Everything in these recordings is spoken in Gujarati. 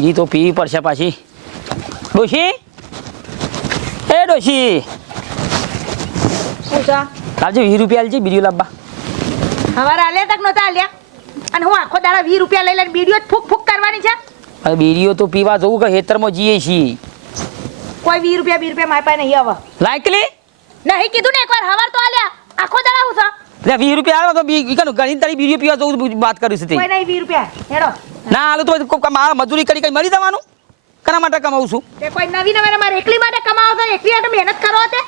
બીજી તો પીવી પડશે પાછી. ડોશી? એ ડોશી. લાવજે વીસ રૂપિયા આલજે બીડીઓ લાવવા. હવારે આલે તક નતા આલ્યા? અને હું આખો દાડા વીસ રૂપિયા લઈ લઈને બીડીઓ ફૂક ફૂક કરવાની છે? હવે બીડીઓ તો પીવા જવું કે ખેતરમાં જઈએ છીએ. કોઈ વીસ રૂપિયા વીસ રૂપિયા મારી પાસે નહીં આવે લાયકલી? નહીં કીધું ને એકવાર હવાર તો આલ્યા. આખો દાડા હું છું? વીસ રૂપિયા આવે તો બી કનું ઘણી તારી બીડીઓ પીવા જવું વાત કરીશ તે. કોઈ નહીં વીસ રૂપિયા. હેડો. ના હાલો તો મારા મજૂરી કરી કઈ મરી જવાનું? કના માટે કમાવું છું? તે કોઈ નવી નવી મારે એકલી માટે કમાવો છો? એકલી માટે મહેનત કરો તે?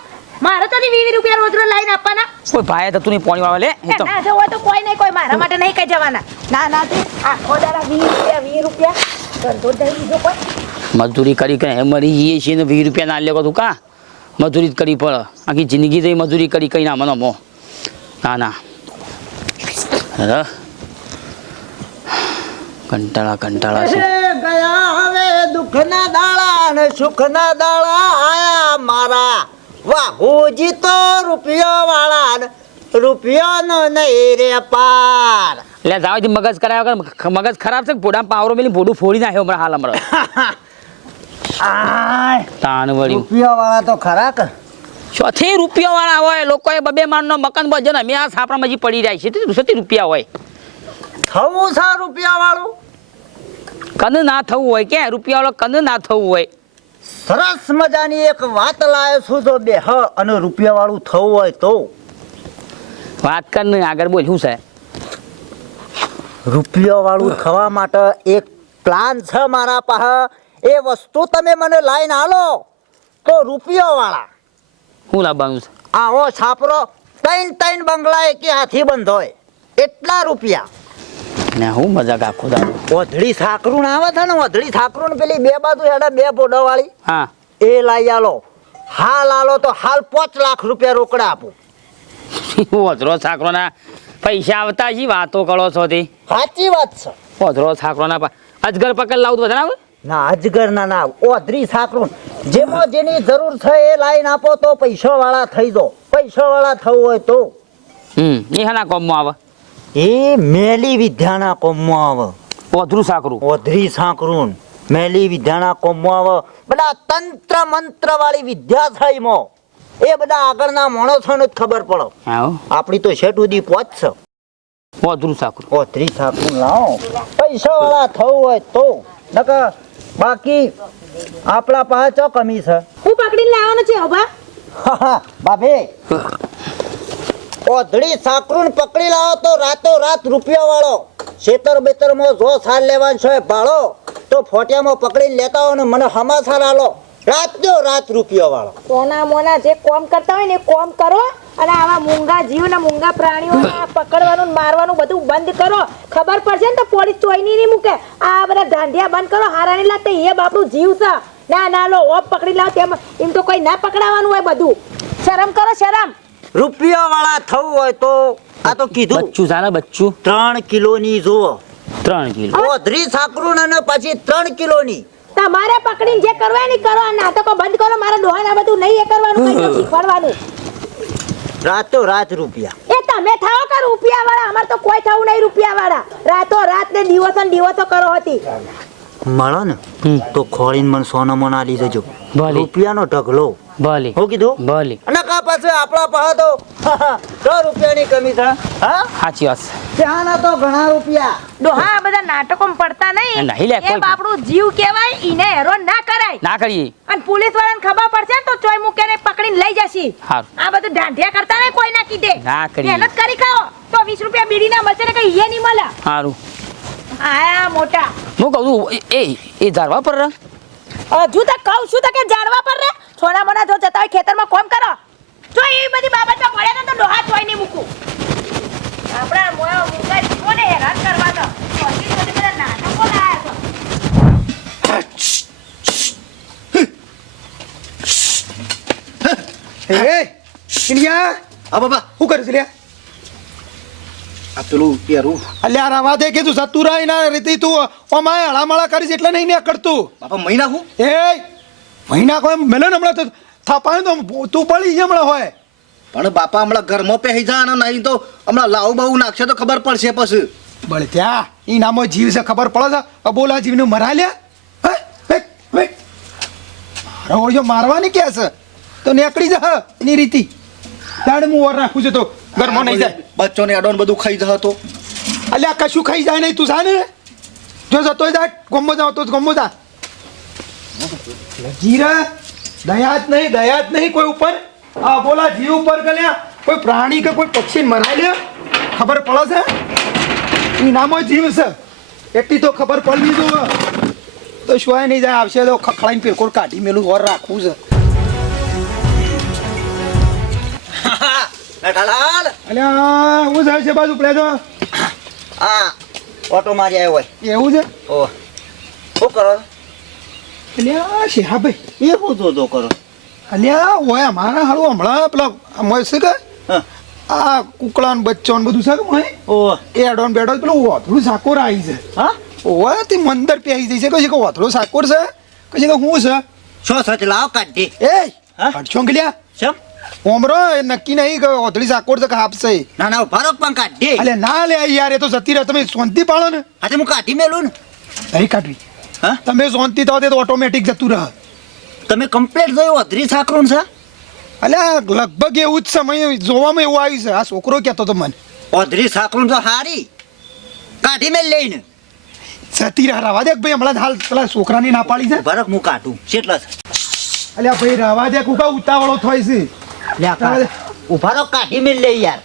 મારે તો નહીં વીસ વીસ રૂપિયા રોજ રોજ લાઈને આપવાના. કોઈ ભાઈ થતું નહીં પોણી વાળે લે એ ના જવું હોય તો કોઈ નહીં કોઈ મારા માટે નહીં કઈ જવાના. ના ના તે આખો દાડા વીસ રૂપિયા 20 રૂપિયા. ધંધો નહીં બીજો કોઈ. મજૂરી કરી કે એમ મરી જઈએ છીએ ને વીસ રૂપિયા ના લે તું કા? મજૂરી કરી પડે. આખી જિંદગી તો મજૂરી કરી કઈ ના મનો મો ના ના. હ. કંટાળા કંટાળા છે ગયા હવે દુઃખના દાડા ને સુખના દાડા આયા મારા. વાઘુજી તો રૂપિયો વાળા રૂપિયો નો નહીં રે પાર. એટલે જાવ મગજ કરાવ્યા વગર મગજ ખરાબ છે પોડા પાવરો મેલી પોડું ફોડી નાખ્યો હમણાં હાલ હમણાં. તાન રૂપિયા વાળા તો ખરા કે? ચોથી રૂપિયા વાળા હોય લોકોએ બબે માળનો મકાન બજન અમે આ સાપરામાં હજી પડી જાય છે તે સતી રૂપિયા હોય. થવું છે રૂપિયા વાળું કંદ ના થવું હોય કે? રૂપિયા વાળો કંદ ના થવું હોય? સરસ મજાની એક વાત લાયો છું જો બે હ અને રૂપિયા વાળું થવું હોય તો? વાત કર ને આગળ બોલ શું છે? રૂપિયા વાળું થવા માટે એક પ્લાન છે મારા પાસે. એ વસ્તુ તમે મને લાઈન આલો. તો રૂપિયા વાળા શું લાવવાનું છે? આવો છાપરો. ત્રણ ત્રણ બંગલા એકી હાથી બંધ હોય. એટલા રૂપિયા. ને હું મજાક આખો દાડો ઓધળી સાકરું આવે છે ને ઓધળી સાકરું ને પેલી બે બાજુ હેડા બે ફોટો વાળી હા. એ લઈ આલો. હાલ આલો તો હાલ પાંચ લાખ રૂપિયા રોકડા આપું. ઓધરો છાકરોના પૈસા આવતા છે વાતો કરો છો તે? સાચી વાત છે. ઓધરો છાકરોના ના અજગર પકડ લાવું વધારે આવે? ના અજગર ના ના ઓધરી સાકરું જેમાં જેની જરૂર છે એ લાઈન આપો તો પૈસા વાળા થઈ દો પૈસા વાળા થવું હોય તો. હમ એ ના કોમમાં આવે? એ મેલી વિદ્યાના કોમમાં આવે. ઓધરું સાંકરું. ઓધરી સાંકરું મેલી વિદ્યાના કોમમાં આવે. બધા તંત્ર મંત્ર વાળી વિદ્યા છે મો. એ બધા આગળના માણસોને જ ખબર પડે. આપણી તો શેઠ સુધી પહોંચશે ઓધરું સાકરું. ઓધરી સાંકરું લાવો. પૈસા વાળા થવું હોય તો. નકા બાકી આપણા પાસે ચો કમી છે? હું પકડીને લાવવાનો છે હભા બાબે ઓધડી સાકરું પકડી લાવો તો રાતો રાત રૂપિયા વાળો. શેતર બેતરમાં જો સાર લેવાનું છે ભાળો, તો ફોટિયામાં પકડીને લેતા ને મને હમાસાર આલો. રાતનો રાત રૂપિયા વાળો. સોના મોના જે કોમ કરતા હોય ને કોમ કરો અને આવા મૂંગા જીવ ને મૂંગા પ્રાણીઓ પકડવાનું મારવાનું બધું બંધ કરો. ખબર પડશે ને તો પોલીસ ચોઈની નહીં મૂકે. આ બધા ધાંધિયા બંધ કરો, હારાની લાગતા એ બાપડું જીવ છે. ના ના, લો, ઓપ પકડી લાવ તેમ. એમ તો કોઈ ના પકડાવાનું હોય બધું. શરમ કરો, શરમ. રૂપિયા વાળા થવું હોય તો આ તો કીધું. બચ્ચું છે બચ્ચું. ત્રણ કિલોની જુઓ. ત્રણ કિલો. ઓધરી સાકરું ને પછી ત્રણ કિલોની. તમારે પકડીને જે કરવાની હોય ને ઈ કરો. બંધ કરો. મારા ડોહાને આ બધું નહીં એ કરવાનું કઈ શીખવાડવાનું. રાતો રાત રૂપિયા. એ તમે થાઓ કે રૂપિયા વાળા અમાર તો કોઈ થવું નહીં રૂપિયા વાળા રાતો રાત ને દિવસો દિવસો કરો હતી. મળો ને તો ખોળીને મને સોનો મોન આલી જજો રૂપિયાનો ઢગલો. ભલે. હું કીધું? ભલે. અને કા પાસે આપણા પાસે તો સો રૂપિયાની કમી છે હા? સાચી વાત ત્યાંના તો ઘણા રૂપિયા. ડોહા બધા નાટકો પડતા નહીં. નહીં લે, કોઈ- બાપડું જીવ કહેવાય ઈને હેરાન ના કરાય. ના કરીએ. અને પોલીસ વાળાને ખબર પડશે ને તો ચોય મુકેને પકડીને લઈ જશે. આ બધું ઢાંઢિયા કરતા નહીં કોઈ ના કીધે. ના કરી મહેનત કરી ખાઓ. તો 20 રૂપિયા બીડી ના મચે ને કઈ એ નહીં મળે. સારું આયા મોટા. હું કહું છું એ એ ઝાડવા પર રહ. હજુ તો કહું છું તો કે ઝાડવા પર રે છોના મોના જો જતા હોય ખેતરમાં કોમ કરો. જો એ બધી બાબતમાં પડે ને તો ડોહા જોઈ નહીં મૂકું. આપણા મોયા મૂકા જીવોને હેરાન કરવા તો પછી બધી બધા નાટકો લાયા છો? એ કિનિયા હા બાબા શું કર્યું છે લ્યા? આ પેલું પેરું અલ્યા રવા દે કીધું સતુરાઈ ના રીતિ તું ઓમાય હળામળા કરીશ એટલે નહીં ને કરતું. બાપા મહિના હું? એ મહિના કોઈ મેલો ને હમણાં તો થાપાયું તો તું પડી જ હમણાં હોય. પણ બાપા હમણાં ઘરમાં પહેરી જા અને નહીં તો હમણાં લાવ બાવું નાખશે તો ખબર પડશે પછી. બળે ત્યાં ઈ નામો જીવ છે ખબર પડે છે? અબોલા જીવને મરા લ્યા? મારો ઓળખ્યો મારવાની કે છે? તો નીકળી જા એની રીતિ. તાડ હું ઓર રાખું છું તો. ઘરમાં નહીં જાય. બચ્ચોને અડોન બધું ખાઈ જતો તો. અલ્યા કશું ખાઈ જાય નહીં તું જા ને. જો જતો જા ગમો જાવ તો ગમો જા. જીરા દયા જ નહીં દયા જ નહીં કોઈ ઉપર. આ બોલા જીવ ઉપર ગલ્યા કોઈ પ્રાણી કે કોઈ પક્ષી મરાઈ લે ખબર પડે છે? એ નામો જીવ છે. એટલી તો ખબર પડવી જો તો શું નહીં જાય આવશે તો ખખડાઈને પેકોર કાઢી મેલું ઓર રાખવું છે. નટાલાલ અલ્યા હું સાહેબ છે બાજુ પડે તો આ ઓટો મારી આવ્યો હોય. એવું છે? ઓ. શું કરો અલ્યા હા ભાઈ એ હું ધોધો કરો અલ્યા ઓય મારા હારું હમણાં પેલા મોય છે કે? હા. આ કુકડા ને બચ્ચો ને બધું છે કે મોય? ઓ. એ અડોન બેડો પેલું વાથળું સાકોર આવી છે. હા? ઓય તે મંદર પહેરી જઈ છે. છે કે ઓથડું સાકોર છે? છે કે હું છે? છો? સચ લાવ કાઢી. એ હા? હટશો કે લ્યા? ચમ ઓમરો એ નક્કી નહીં કે ઓથડી સાકોર તો કે હાપશે ના ના ફરક પણ કાઢી અલે ના લે યાર એ તો જતી રહે તમે શાંતિ પાડો ને. આજે હું કાઢી મેલું ને? નહીં કાઢવી. હા? તમે શાંતિ થાવ તે તો ઓટોમેટિક જતું રહે. તમે કમ્પ્લેટ જોયું અધરી સાકરું છે? અલ્યા લગભગ એવું જ સમય જોવામાં એવું આવ્યું છે. આ છોકરો કહેતો તો મને. અધરી સાકરું તો હારી. કાઢી મેલ લઈને. જતી રહે રવા દે ભાઈ હમણાં હાલ પેલા છોકરાની ના પાડી છે. ભરક હું કાઢું. કેટલા છે? અલ્યા ભાઈ રવા દે કુકા ઉતાવળો થાય છે. ઊભા રહો કાઢી મેલ લે યાર.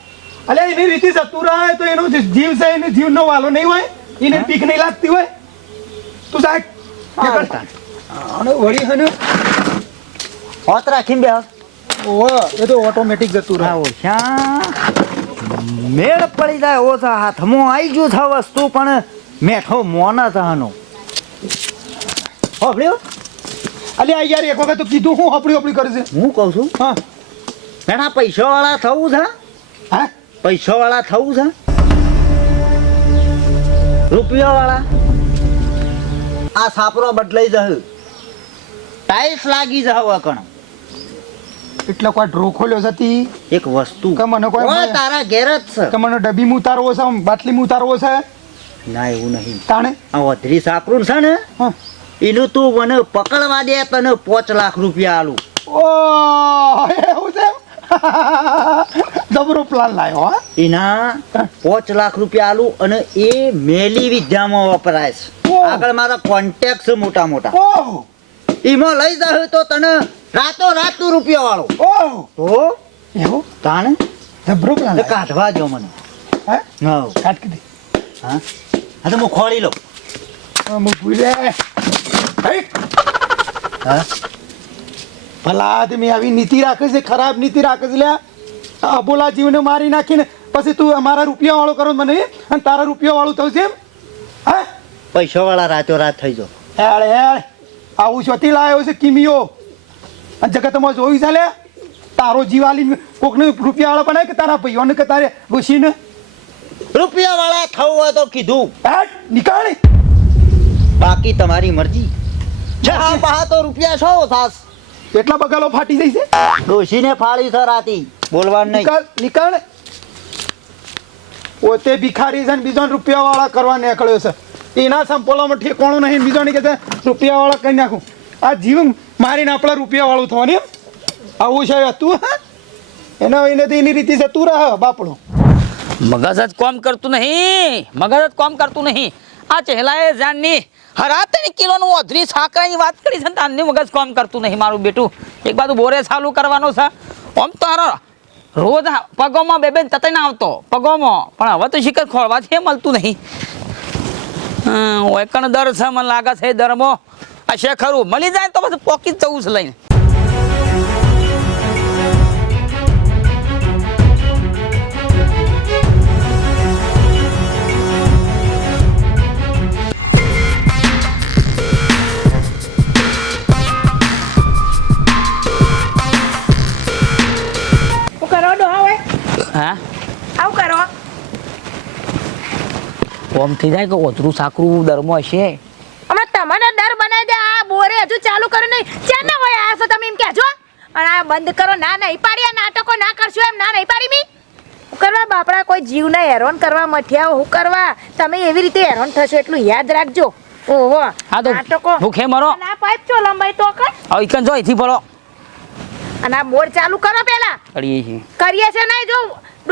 અલે એની રીતે જતું રહે તો એનો જીવ છે એને જીવનો વાલો નહીં હોય? એને પીક નહીં લાગતી હોય? તું સાહેબ. અને વળી હને. હોત રાખીને બે ઓ એ તો ઓટોમેટિક જતું રહે. મેળ પડી જાય ઓછા મો આવી ગયું થા વસ્તુ પણ મેઠો મોના થવાનો હોભળ્યો? અલ્યા યાર એક વખત તો કીધું હું હપડી હપડી કરી છે. હું કહું છું? હા. એના પૈસા વાળા થવું છે? હા? પૈસા વાળા થવું છે? રૂપિયા વાળા આ સાપરો બદલાઈ જશે ટાઈલ્સ લાગી જશે વકણ એટલે કોઈ ડ્રો ખોલ્યો છે તી? એક વસ્તુ. કે મને કોઈ તારા ઘેર જ છે. કે મને ડબ્બી ઉતારવો છે બાટલી ઉતારવો છે? ના એવું નહીં. તાણે? આ વધરી સાપરું છે ને? એનું તું મને પકડવા દે તને પાંચ લાખ રૂપિયા આલું. ઓ છે જબરો પ્લાન લાવ્યો હા. એના પાંચ લાખ રૂપિયા આલુ અને એ મેલી વિદ્યામાં વપરાય છે. આગળ મારા કોન્ટેક્ટ છે મોટા મોટા એમાં લઈ જાય તો તને રાતો રાતનું રૂપિયા વાળો. ઓહ. તો? એવું? તાણે? દબરો પ્લાન કાઢવા દો મને. હે? હા કાઢ કીધી હા? હા તો હું ખોળી લઉં હું ભૂલે હા? ભલા આદમી આવી નીતિ રાખે છે ખરાબ નીતિ રાખે છે લ્યા અબોલા જીવને મારી નાખીને પછી તું અમારા રૂપિયા વાળો કરો મને અને તારા રૂપિયા વાળું થયું છે એમ? હા? પૈસા વાળા રાતો રાત થઈ જો હેળ હેળ. આવું શોથી લાવ્યો છે કિમિયો. અને જગતમાં જોયું ચાલે તારો જીવાલી કોકને રૂપિયા વાળા બનાય કે તારા ભાઈઓને કે તારે ઘૂસીને? રૂપિયા વાળા થવું હોય તો કીધું. હેટ નીકાળી. બાકી તમારી મરજી. હા પહા તો રૂપિયા છો સાસ? એટલા બગાલો ફાટી જાય છે? ડોશીને ફાળી સર આતી બોલવાનું નહીં. નિકાળ નિકાળ. પોતે ભિખારી છે ને બીજો રૂપિયા વાળા કરવા નીકળ્યો છે. એના સંપોલામાં ઠેકોણું નહીં બીજોને કે છે રૂપિયા વાળા કરી નાખું. આ જીવ મારીને આપણા રૂપિયા વાળું થવાની આવું છે હતું હા? એના એને તો એની રીતે જતું રહે બાપડો. મગજ જ કોમ કરતું નહીં. મગજ જ કોમ કરતું નહીં. આ ચહેલાએ જાણની હરાતે કિલોનું અધરી સાકરાની વાત કરી છે ને તારની મગજ કોમ કરતું નહીં મારું બેટું. એક બાજુ બોરે ચાલુ કરવાનો છે. આમ તો હારો રોજ પગોમાં બે બેન તતે ના આવતો. પગોમાં. પણ હવે તો શિખર ખોળવાથી મળતું નહીં. હમ, ઓયકણ દર છે મને લાગે છે દરમો. આ છે ખરું મળી જાય તો પછી પોકી જવું છે લઈને. હા? આવું કરો. કોમ થઈ જાય કે ઓતરું સાકરું દરમાં હશે? હમણાં તમને ડર બનાવી દે આ બોરે હજુ ચાલુ કરો નહીં. ચાર હોય આ છો તમે એમ કહેજો? અને આ બંધ કરો ના નહીં પાડી આ નાટકો ના કરશો એમ ના નહીં પાડી મી કરવા બાપડા કોઈ જીવને હેરાન કરવા મઠ્યા હું કરવા? તમે એવી રીતે હેરાન થશો એટલું યાદ રાખજો. ઓહો હા તો નાટકો. ભૂખે મરો. ના પાઇપ ચો લંબાઈ તો કર હવે જો અહીંથી પડો અને આ બોર ચાલુ કરો પેલા. કરીએ છીએ. કરીએ છે નહીં જો.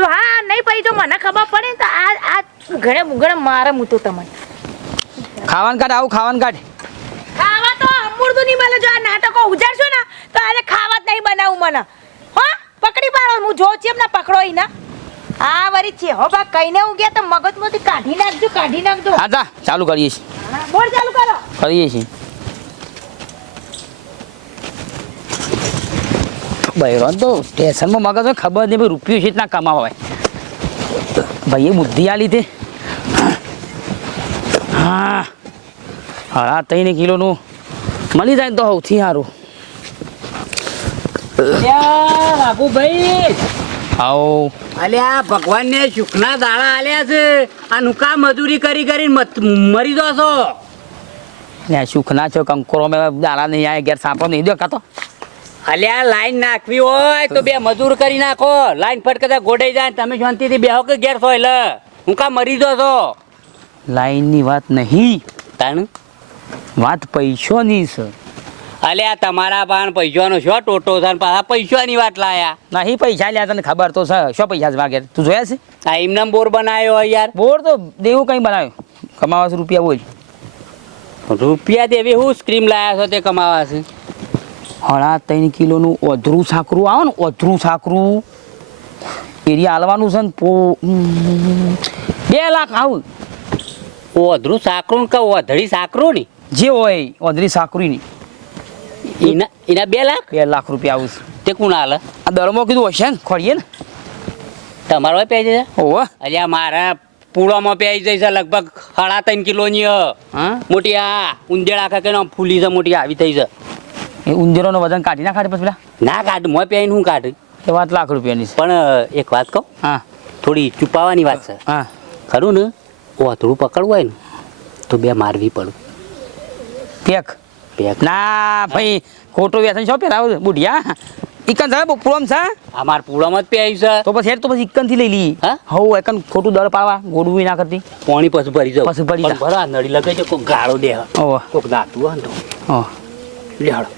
હા નહીં પછી જો મને ખબર પડે તો આ આ ઘણે ઘણે મારે મૂતો તમને. ખાવાનું કાઢ આવું ખાવાનું કાઢ. ખાવા તો અમૂર્તું નહીં મળે જો આ નાટકો ઉજાડશો ને તો આજે ખાવા જ નહીં બનાવું મને. હો પકડી પાડો હું જો છું એમને પકડો ઈ ના આ વરી છે હો બા કઈને હું ગયા તો મગજમાંથી કાઢી નાખજો કાઢી નાખજો. હા ચાલુ કરીએ છીએ. બોલ ચાલુ કરો. કરીએ છીએ. બૈરો તો સ્ટેશનમાં મગજ હોય ખબર નહીં ભાઈ રૂપિયો છે ના કમાવાય ભાઈએ બુદ્ધિ આ લીધે. હા. હા ત્રણ કિલોનું મળી જાય ને તો સૌથી સારું. ભાઈ આવો. અલ્યા ભગવાનને સુખના દાડા આલ્યા છે. આ નુકા મજૂરી કરી કરીને મરી દો છો ને સુખના છો કંકોરો મેં દાડા નહીં આવે ઘેર સાંપડો નહીં દો કાતો અલ્યા લાઈન નાખવી હોય તો બે મજૂર કરી નાખો. લાઈન ફટકતા ગોડાઈ જાય તમે શાંતિથી બેહો કે ઘેર છો? એટલે હું કા મરી જો છો લાઈનની વાત નહીં. તાણ? વાત પૈસોની છે. અલ્યા તમારા પાન પૈસાનો શો ટોટો છે? ને પાછા પૈસાની વાત લાયા. નહીં પૈસા લ્યા તને ખબર તો છે. શો પૈસા છે મારા તું જોયા છે? આ એમને બોર બનાવ્યો યાર. બોર તો દેવું કઈ બનાવ્યું? કમાવાસ રૂપિયા બોલ. રૂપિયા દેવી હું સ્ક્રીમ લાયા છો તે કમાવા છે? હળા ત્રણ કિલોનું ઓધરું સાકરું આવે ને ઓધરું સાકરું. એરિયા હાલવાનું છે ને પો બે લાખ આવું. ઓધરું સાકરું કે ઓધડી સાકરું ને? જે હોય ઓધરી સાકરીની એના એના બે લાખ? બે લાખ રૂપિયા આવું તે કોણ હાલે? આ દરમાં કીધું હશે ને ખોડીએ ને. તમારો પે છે ઓહો અલ્યા મારા પૂળામાં પે જાય છે લગભગ સાડા ત્રણ કિલોની મોટી આ ઉંદેડા આખા કે ફૂલી છે મોટી આવી થઈ છે. એ ઉંદરોનું વજન કાઢી ના કાઢે પછી પેલા? ના કાઢ મોય પેઈને હું કાઢ. એ વાત લાખ રૂપિયાની છે. પણ એક વાત કહું? હા. થોડી છુપાવાની વાત છે. હા. ખરું ને? ઓથડું પકડવું હોય ને તો બે મારવી પડું. પેક પેક ના ભાઈ ખોટું વ્યસન છો પેલા બુઢિયા? ઇકન સાહેબ પૂરમ છે? અમાર પૂરમ જ પેઈ છે. તો પછી હેડ તો પછી ઇકનથી લઈ લઈએ હા? હવ એકન ખોટું દર પાવા ગોડવી ના કરતી. પાણી પછી ભરી જાવ પછી ભરી. ભરા નડી લગે છે કોક ગાળો દે કોક દાતું હોય તો. ઓહ લેહાડો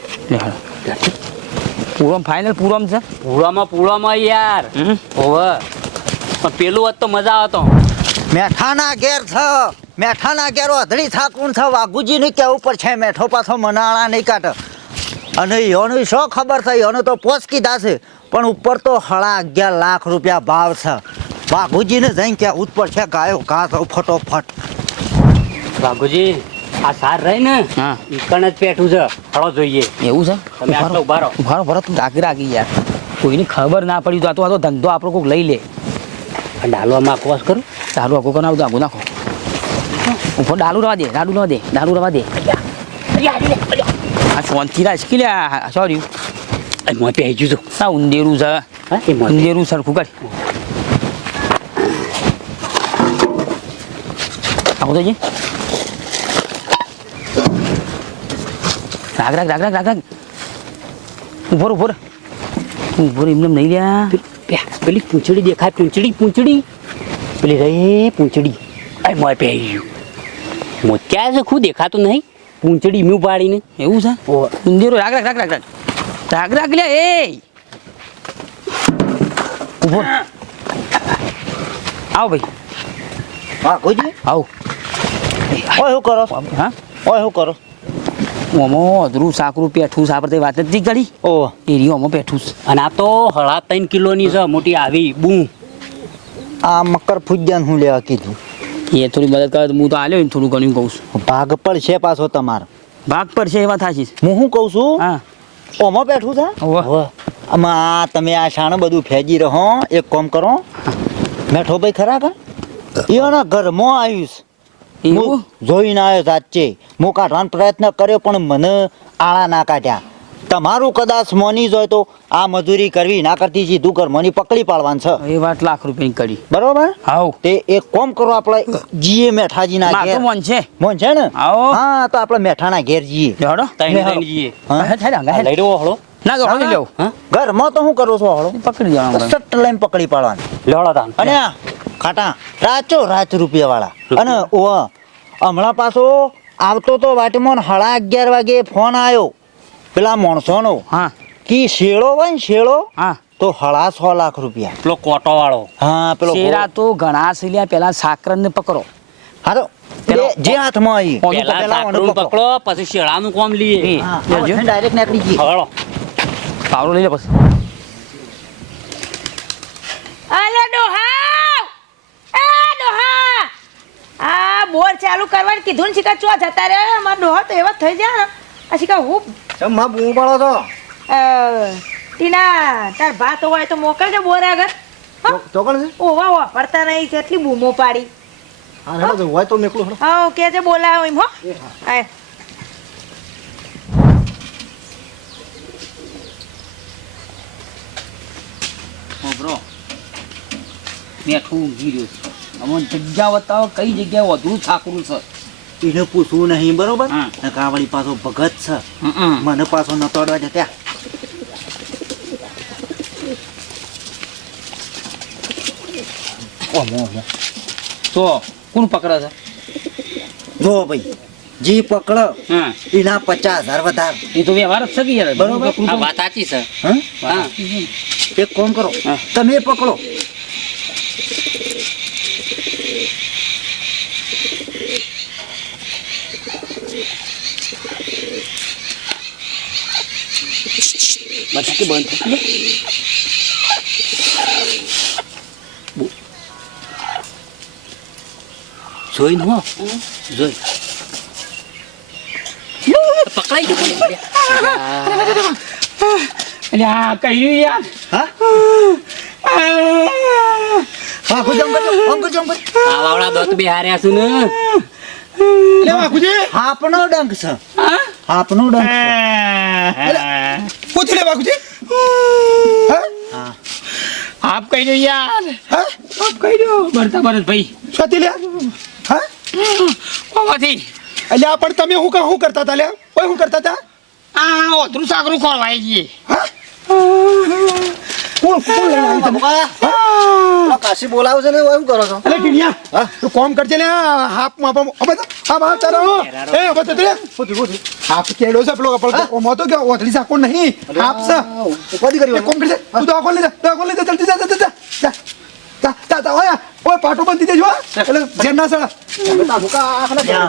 પૂરમ ફાઇનલ પૂરમ છે? પૂરામાં પૂળામાં યાર. હોવે. પણ પેલું વાત તો મજા આવતો મેઠાના ઘેર છ. મેઠાના ઘેર અધડી થાકું છે. વાઘુજીને કેવું ઉપર છે. મેઠો પાછો મનાળા નહીં કાઢે. અને યોનું શું ખબર થઈ યોનું તો પોસ કીધા છે પણ ઉપર તો હળા અગિયાર લાખ રૂપિયા ભાવ છે. વાઘુજીને જઈને ક્યાં ઉપર છે. ગાયો ઘાસ તો ફટોફટ. બાબુજી આ સાર રહી ને હા. ઈકણ જ પેઠું છે. ફળો જોઈએ. એવું છે? તમે આટલો ઊભા રહો. ઉભારો ઉભારો તું રાગી રાખી યાર. કોઈને ખબર ના પડી તો આ તો આ તો ધંધો આપણો કોઈક લઈ લે. ડાલવામાં અપવાસ કરું? ડાલુ આખો કરો આવતો આગું નાખો. ઊભો ડાલુ રવા દે ડાલુ રવા દે ડાલુ રવા દે. આ શાંતિ રાજ લ્યા સોરી મોં મોય પહેરી જજો આ ઉંદેરું છે. હા એ ઉંદેરું સરખું કાઢ આવું તો જી. રાગ રાખ રાખ રાખ રાખ રાગ ઊભો ઊભો ઊભો એમને નહીં લ્યા. પે- પેલી પૂંછડી દેખાય પૂંછડી પૂંછડી. પેલી રે પૂંછડી. અરે મોય ગયું મોત્યા છે? ખુદ દેખાતું નહીં. પૂંછડી મ્યુ પાડીને એવું છે? ઓ ઉંદેરો રાખ રાખ રાખ રાખ રાખ. રાગ રાગ લ્યા એ. ઊભો. આવો ભાઈ. વાઘુજી આવો. ઓય શું કરો? હા? ઓય શું કરો? ઓમો અધરું સાકરું પેઠું સાપરતે વાત નથી કરી. ઓ એરી ઓમો પેઠું છે. અને આ તો હળા ત્રણ કિલોની છે મોટી આવી બૂ આ મકર ફૂજ્યાન હું લેવા કીધું. એ થોડી મદદ કરે હું તો આલ્યો ને થોડું ઘણું કહું છું. ભાગ પડશે પાછો તમારો. ભાગ પર છે એવા થાશી હું શું કહું છું? હા. ઓમાં બેઠું છે? આમાં આ તમે આ શાણ બધું ફેજી રહો એક કામ કરો. મેઠો ભાઈ ખરા કા? એના ઘરમાં આવીશ એવું હું જોઈને આવ્યો સાચે. હું કાઢવાનો પ્રયત્ન કર્યો પણ મને આળા ના કાઢ્યા. તમારું કદાચ મોની જોય તો આ મજૂરી કરવી ના કરતી સીધું ઘરમાંની પકડી પાડવાનું છે. એ વાત લાખ રૂપિયાની કરી. બરોબર? આવો. તે એક કોમ કરો આપણે. જીએ મેઠાજી ના ઘેર. મન છે. મોન છે ને? આવો. હા તો આપણે મેઠાના ઘેર જઈએ લેવડો તઈને તઈને જઈએ હા? હા, થાય ને, લઈ લેવો હળો. ના હા? ઘરમાં તો હું કરું છું હળો. પકડી જવાનું સટ લઈને પકડી પાડવાનું. લેવડો તાન અને ખાટા. રાચો રાચ રૂપિયા વાળા અને ઓ હમણાં પાછો આવતો તો વાટમાં હળા અગિયાર વાગે ફોન આવ્યો પેલા માણસોનો. હા. કી શેળો હોય ને શેળો? હા. તો હળા સો લાખ રૂપિયા. પેલો કોટો વાળો હા પેલો શેરા તો ઘણા સિલ્યા પેલા સાકરન ને પકડો. હારો પેલો- જે હાથમાં આવી પેલા પકડો. પછી શેળાનું કોમ લઈએ. ડાયરેક્ટ નીકળી ગઈ. હળો પાવડો લઈ લે પછી. અલે ડોહા એ ડોહા આ બોર ચાલુ કરવાનું કીધું ને શીખા ચો જતા રે મારા ડોહા તો એવા થઈ જાય આ શીખા હું ચમમાં બૂમ પાડો તો ટીના તાર ભાત હોય તો મોકલજો બોર આગળ. હા? ચોકડ છે? ઓવા વાપરતા નહીં કેટલી બૂમો પાડી. હા હેડો હોય તો નીકળો હેડો. હા કે જે બોલાયો એમ હો. આય. બ્રો. મેઠું ગીર્યું છે. અમને જગ્યા બતાવો કઈ જગ્યાએ વધુ છાકરું છે? એને પૂછવું નહીં બરોબર. ને કાવડી પાછો ભગત છે. મને પાછો નતોડવા જત્યા ઓમો ઓમો તો કોણ પકડે છે? જો ભાઈ જે પકડો. એના પચાસ હજાર વધાર. એ તો વ્યવહાર જ છે બરોબર. વાત સાચી છે. એક કોમ કરો. તમે પકડો. કે બંધ ગયું? જોઈને હો. જોઈ. પકડાઈ ગયું આ કહ્યું યાર. હા? હા ખુજમ કરજો આમ કરજો આમ કરજો આ વાવડા દોત બે હાર્યા છું ને. લે બાપુજી. હાપનો ડંક છે. હા? હાપનો ડંક છે. પૂછી લે હા આપ કહી દો યાર. હા? આપ કહી દો. ભરતા ભરત ભાઈ. સ્વાતી લે. હા? એટલે આ પણ તમે હું કા હું કરતા હતા લે? ઓય હું કરતા હતા? આ ઓતરું સાકરું ખોળવાઈ ગઈ હા? કોણ કોણ લઈને આવી તમે. પેલા કાશી બોલાવે છે ને એવું કરો છો? અલે ટીણિયા તું કોમ કરજે ને હાફમાં અબે તો આ બા તારો એ અબે તો લે. હાફ કેડો છે પેલો કપલ કોમ હતો કે ઓથડી સાકો નહીં હાફ છે. ઉપાધિ કરી કોમ કરજે. તું તો આખો લે જા તો આખો લે જા જલ્દી જા જા. જા જા તા તા જા ઓય ઓય પાટો બંધી દેજો એટલે જેન ના સળા.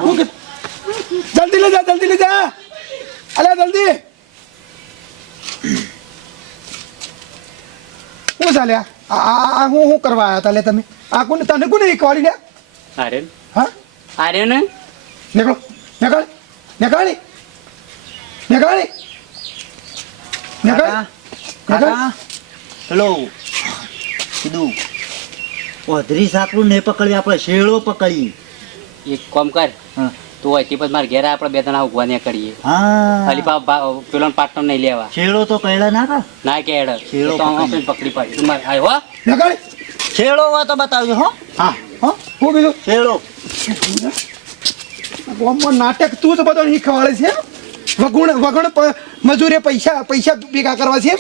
હું જલ્દી લે જા જલ્દી લે જા. અલે જલ્દી. હું ચાલ્યા આ હું હું કરવા આવ્યા તા લે તમે? આ કોને તને કોને શીખવાડી લે આર્યન? હા? આર્યન? નીકળો. નીકળ. નીકળી. નીકળી. નીકળ. નીકળ. હેલો. કીધું ઓધરી સાકરું ને પકડી આપણે શેળો પકડી એક કોમ કર. હા. તું હોય પછી મારા ઘેર આપણે બે જણા ઊભા ને કરીએ. ખાલી પેલો પાર્ટનર નહીં લેવા. છેડો તો કહેલા ના ના કે હેડ. શેરો તો. આપણે પકડી પાડી. તું મારે આવ્યો નીકળ હોય તો બતાવજો હો. હા. હો. હું બીજું છેડો. ગામમાં નાટક તું તો બધો શીખવાડે છે વગુણ વગણ મજૂરે પૈસા પૈસા ભેગા કરવા છે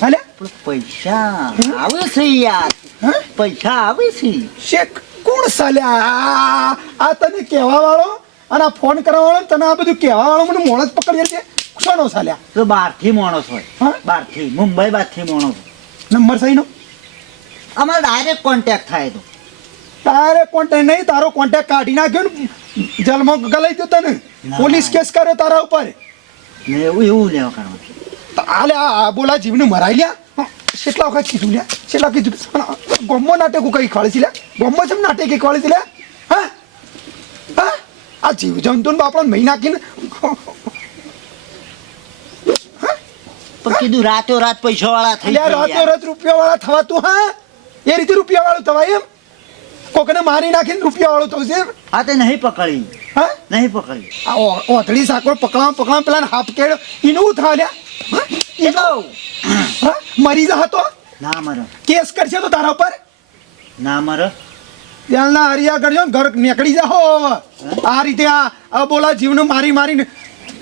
હાલે? પણ પૈસા આવે છે યાર. હા? પૈસા આવે છે. શેખ કોણ સાલ્યા આ આ તને કહેવા વાળો? અને આ ફોન કરવા વાળો તને આ બધું કહેવા વાળો મને મોણસ પકડી છે શાનો સાલ્યા? તો બહારથી માણસ હોય. હા? બહારથી મુંબઈ બહારથી માણસ નંબર સહીનો? અમારો ડાયરેક્ટ કોન્ટેક્ટ થાય તો. તારે કોન્ટેક્ટ નહીં તારો કોન્ટેક્ટ કાઢી નાખ્યો ને જલમો ગલાઈ દો તને. પોલીસ કેસ કર્યો તારા ઉપર. ને એવું એવું લેવા કરવા તો આલે આ બોલા જીવને મરાઈ લ્યા. કેટલા વખત કીધું લ્યા? કેટલા કીધું? ગમો નાટક કઈ ખવાડે છે લ્યા? ગમો છે નાટક ખવાડે છે લ્યા? આ જીવ બાપડા મહી નાખીને. પણ કીધું રાતો રાત પૈસા વાળા થઈ ગયા રાતો રાત રૂપિયા વાળા થવા તું હા? એ રીતે રૂપિયા વાળું થવાય એમ? કોકને મારી નાખીને રૂપિયા વાળું થવું છે હા તે નહીં પકડી. હા? નહીં પકડી. આ ઓ- ઓથડી સાકર પકડા પકડા પેલા હાફ કેળ એનું થા એનો હા? મરી જા તો? ના મરે. કેસ કરશે તો તારા ઉપર? ના મરે. ત્યાંના હરિયા કરજો ને ઘર નીકળી જાઓ. આ રીતે આ આ બોલા જીવને મારી મારીને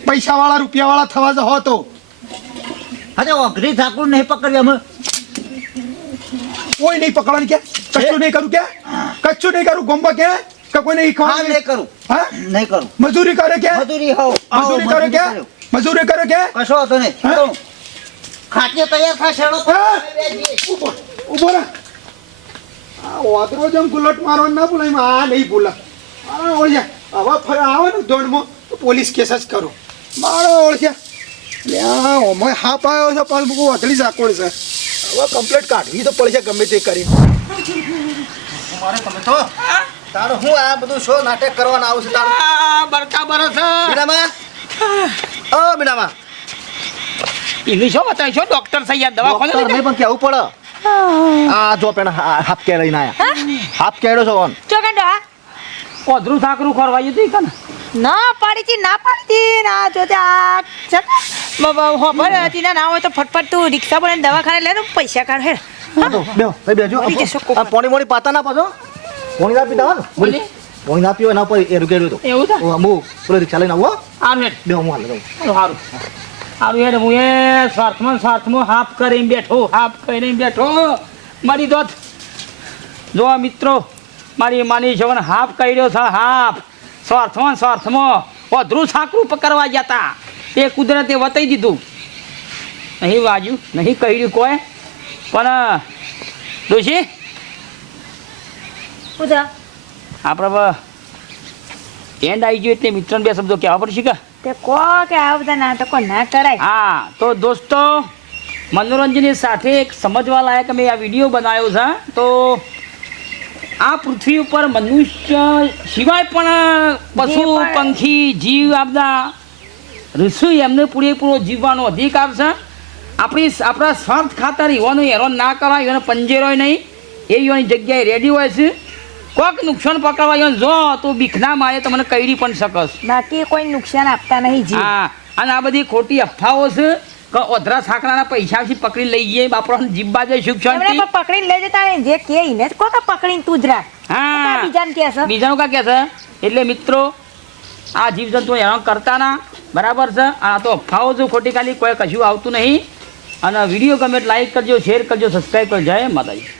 પૈસા વાળા રૂપિયા વાળા થવા જાઓ તો. અરે અઘરી ઠાકુર નહીં પકડ્યો અમે. કોઈ નહીં પકડવાનું કે? કચ્છું નહીં કરું કે? કચ્છું નહીં કરું? ગોમ્બા કે? કે કોઈ નહીં હા નહીં? કરું. હા? નહીં કરું. મજૂરી કરે કે? મજૂરી હો. મજૂરી કરે કે? મજૂરી કરે. કે? કશો હતો નહીં. હા? તૈયાર થશે? ઊભો. ઊભો રહે. આ વાદરો જેમ ગુલટ મારો ના બોલાય આ નહીં બોલા. મારો ઓળખ્યા હવે ફરે આવે ને દોડમાં તો પોલીસ કેસ જ કરો. મારો ઓળખ્યા લ્યા ઓમાં હાપ આવ્યો છે પાલ બહુ વધડી સાકોળ છે. હવે કમ્પ્લેટ કાઢવી તો પડશે ગમે તે કરી મારે તમે તો તારો હું આ બધું શો નાટક કરવાના આવું છું તારું? આ બરકા બરસ બીનામાં ઓ બીનામાં ઇંગ્લિશ હો બતાવી ડોક્ટર છે યાર દવા ખોલે ડોક્ટર પણ કેવું પડે. આ જો હાફ કે લઈને આયા. હાફ કેડો છો ઓન હા. ઓધરું થાકરું ખોરવાયું કને? ના પાડી ના પાડી હતી. ના જો તે આ ને, હતી ના હોય તો ફટફટ તું રિક્ષા બોલાવીને દવાખાને લે ને પૈસા કાઢ બેહો ભાઈ બેજો. આ પોણી મોણી પાતા ના પાછો. પોણી ના પીતા ને? બોલી? પોણી ના પીવો એના એ રૂકેડ્યું તો એવું હું પેલો રિક્ષા લઈને આવું હો. બેહો હું હાલ જાઉં સારું સારું હેડ હું એ સ્વાર્થમાં સ્વાર્થમાં હાફ કરીને બેઠો હાફ કરીને બેઠો. મારી દોત જો મિત્રો મારી માની છે હાફ કર્યો છે હાફ. સ્વાર્થમાં સ્વાર્થમાં ઓધરું સાકરું પકડવા ગયા તા. તે કુદરતે વતાવી દીધું. નહીં વાજ્યું નહીં કર્યું કોઈ. પણ ડોશી આપણે એન્ડ આવી ગયો એટલે મિત્રોને બે શબ્દો કહેવા પડશે કે તે કો કે આ બધા નાટકો ના કરાય. હા તો દોસ્તો મનોરંજનની સાથે એક સમજવા લાયક મેં આ વીડિયો બનાવ્યો છે. તો આ પૃથ્વી ઉપર મનુષ્ય સિવાય પણ પશુ પંખી જીવ આપતા ઋષુ એમને પૂરેપૂરો જીવવાનો અધિકાર છે. આપણી આપણા સ્વાર્થ ખાતર યુવાનો હેરાન ના કરાય એને પંજેરોય નહીં. એ યુવાની જગ્યાએ રેડી હોય છે. કોઈક નુકસાન પકડવા જો તું બીખના મારે તમને કઈડી પણ શકસ. બાકી કોઈ નુકસાન આપતા નહીં જી. હા અને આ બધી ખોટી અફવાઓ છે કે ઓધરા સાકરાના પૈસાથી પકડી લઈ જઈએ બાપરો સુખ એમને શાંતિ પકડીને લઈ જતા ને જે કે ઈને કોક પકડીને તું જ રાખ. હા. બીજાને કે છે. બીજાનું કા કે છે? એટલે મિત્રો આ જીવજંતુ હેરાન કરતા ના બરાબર છે? આ તો અફવાઓ જો ખોટી ખાલી કોઈ કશું આવતું નહીં. અને વીડિયો ગમે લાઈક કરજો શેર કરજો સબસ્ક્રાઈબ કરજો. જય માતાજી.